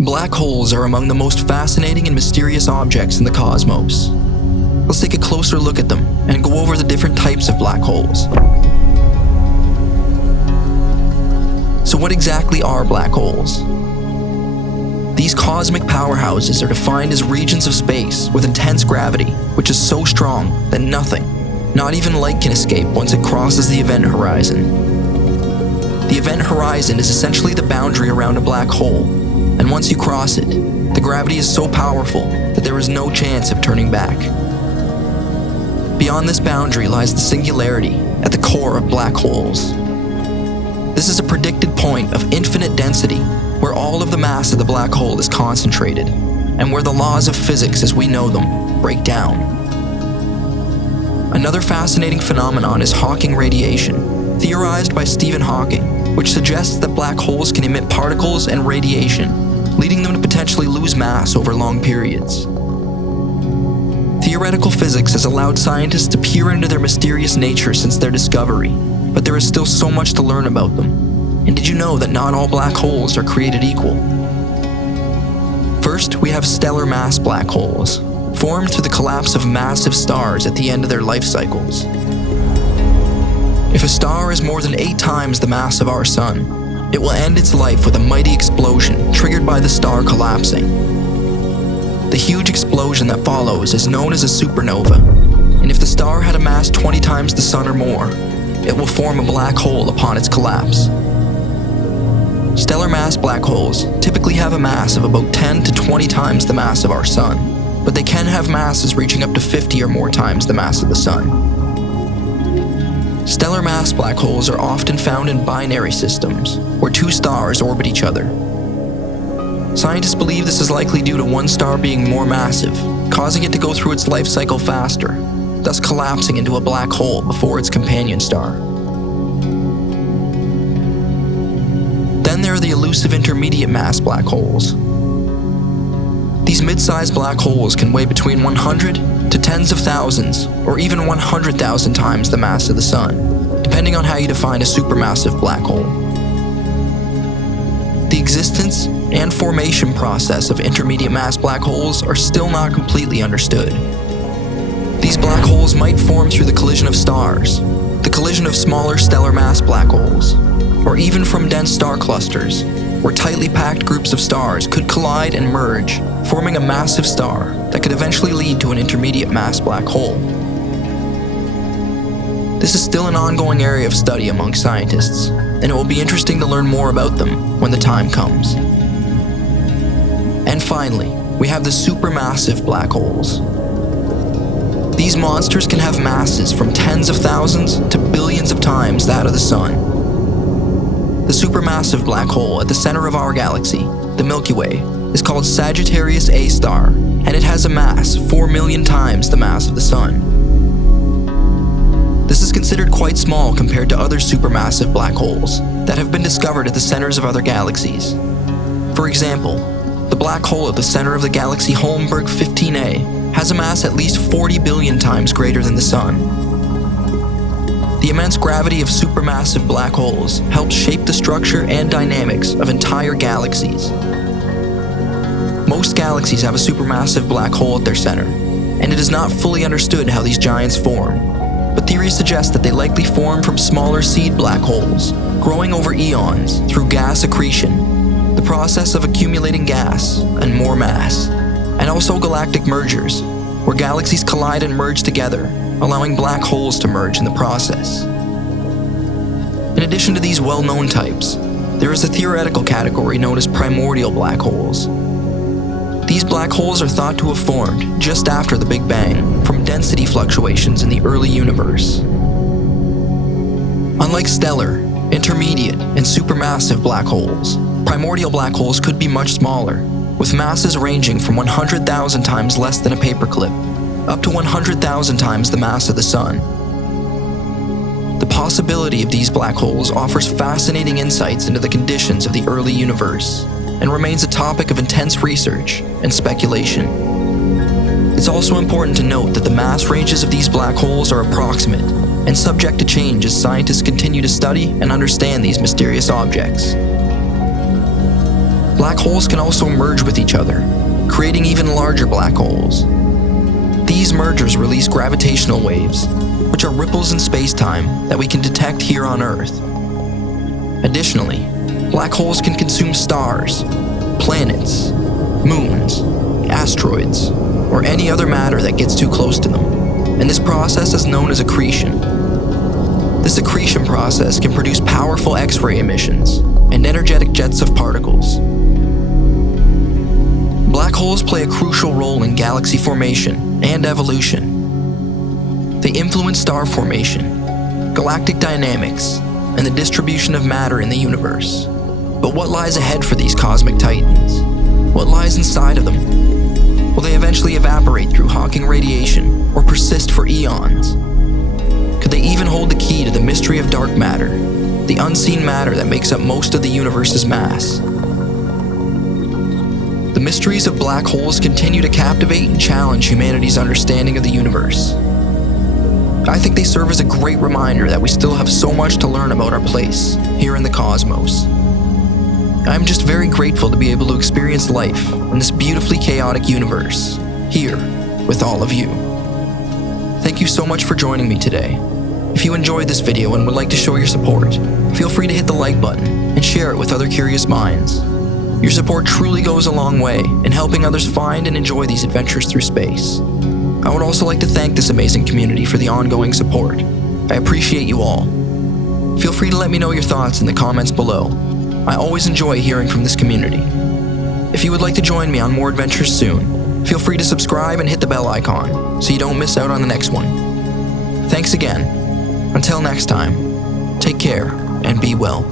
Black holes are among the most fascinating and mysterious objects in the cosmos. Let's take a closer look at them and go over the different types of black holes. So what exactly are black holes? These cosmic powerhouses are defined as regions of space with intense gravity, which is so strong that nothing, not even light, can escape once it crosses the event horizon. The event horizon is essentially the boundary around a black hole, and once you cross it, the gravity is so powerful that there is no chance of turning back. Beyond this boundary lies the singularity at the core of black holes. This is a predicted point of infinite density where all of the mass of the black hole is concentrated, and where the laws of physics as we know them break down. Another fascinating phenomenon is Hawking radiation, theorized by Stephen Hawking, which suggests that black holes can emit particles and radiation, leading them to potentially lose mass over long periods. Theoretical physics has allowed scientists to peer into their mysterious nature since their discovery, but there is still so much to learn about them. And did you know that not all black holes are created equal? First, we have stellar mass black holes, formed through the collapse of massive stars at the end of their life cycles. If a star is more than 8 times the mass of our Sun, it will end its life with a mighty explosion triggered by the star collapsing. The huge explosion that follows is known as a supernova, and if the star had a mass 20 times the Sun or more, it will form a black hole upon its collapse. Stellar mass black holes typically have a mass of about 10 to 20 times the mass of our Sun, but they can have masses reaching up to 50 or more times the mass of the Sun. Stellar mass black holes are often found in binary systems, where 2 stars orbit each other. Scientists believe this is likely due to one star being more massive, causing it to go through its life cycle faster, thus collapsing into a black hole before its companion star. Then there are the elusive intermediate mass black holes. These mid-sized black holes can weigh between 100 to tens of thousands, or even 100,000 times the mass of the Sun, depending on how you define a supermassive black hole. The existence and formation process of intermediate mass black holes are still not completely understood. These black holes might form through the collision of stars, the collision of smaller stellar mass black holes, or even from dense star clusters, where tightly packed groups of stars could collide and merge, forming a massive star that could eventually lead to an intermediate mass black hole. This is still an ongoing area of study among scientists, and it will be interesting to learn more about them when the time comes. And finally, we have the supermassive black holes. These monsters can have masses from tens of thousands to billions of times that of the Sun. The supermassive black hole at the center of our galaxy, the Milky Way, is called Sagittarius A star, and it has a mass 4 million times the mass of the Sun. This is considered quite small compared to other supermassive black holes that have been discovered at the centers of other galaxies. For example, the black hole at the center of the galaxy Holmberg 15A has a mass at least 40 billion times greater than the Sun. The immense gravity of supermassive black holes helps shape the structure and dynamics of entire galaxies. Most galaxies have a supermassive black hole at their center, and it is not fully understood how these giants form, but theories suggest that they likely form from smaller seed black holes, growing over eons through gas accretion, the process of accumulating gas and more mass, and also galactic mergers, where galaxies collide and merge together, allowing black holes to merge in the process. In addition to these well-known types, there is a theoretical category known as primordial black holes. These black holes are thought to have formed just after the Big Bang from density fluctuations in the early universe. Unlike stellar, intermediate, and supermassive black holes, primordial black holes could be much smaller, with masses ranging from 100,000 times less than a paperclip up to 100,000 times the mass of the Sun. The possibility of these black holes offers fascinating insights into the conditions of the early universe, and remains a topic of intense research and speculation. It's also important to note that the mass ranges of these black holes are approximate and subject to change as scientists continue to study and understand these mysterious objects. Black holes can also merge with each other, creating even larger black holes. These mergers release gravitational waves, which are ripples in space-time that we can detect here on Earth. Additionally, black holes can consume stars, planets, moons, asteroids, or any other matter that gets too close to them, and this process is known as accretion. This accretion process can produce powerful X-ray emissions and energetic jets of particles. Black holes play a crucial role in galaxy formation and evolution. They influence star formation, galactic dynamics, and the distribution of matter in the universe. But what lies ahead for these cosmic titans? What lies inside of them? Will they eventually evaporate through Hawking radiation or persist for eons? Could they even hold the key to the mystery of dark matter, the unseen matter that makes up most of the universe's mass? The mysteries of black holes continue to captivate and challenge humanity's understanding of the universe. I think they serve as a great reminder that we still have so much to learn about our place here in the cosmos. I'm just very grateful to be able to experience life in this beautifully chaotic universe, here with all of you. Thank you so much for joining me today. If you enjoyed this video and would like to show your support, feel free to hit the like button and share it with other curious minds. Your support truly goes a long way in helping others find and enjoy these adventures through space. I would also like to thank this amazing community for the ongoing support. I appreciate you all. Feel free to let me know your thoughts in the comments below. I always enjoy hearing from this community. If you would like to join me on more adventures soon, feel free to subscribe and hit the bell icon so you don't miss out on the next one. Thanks again. Until next time, take care and be well.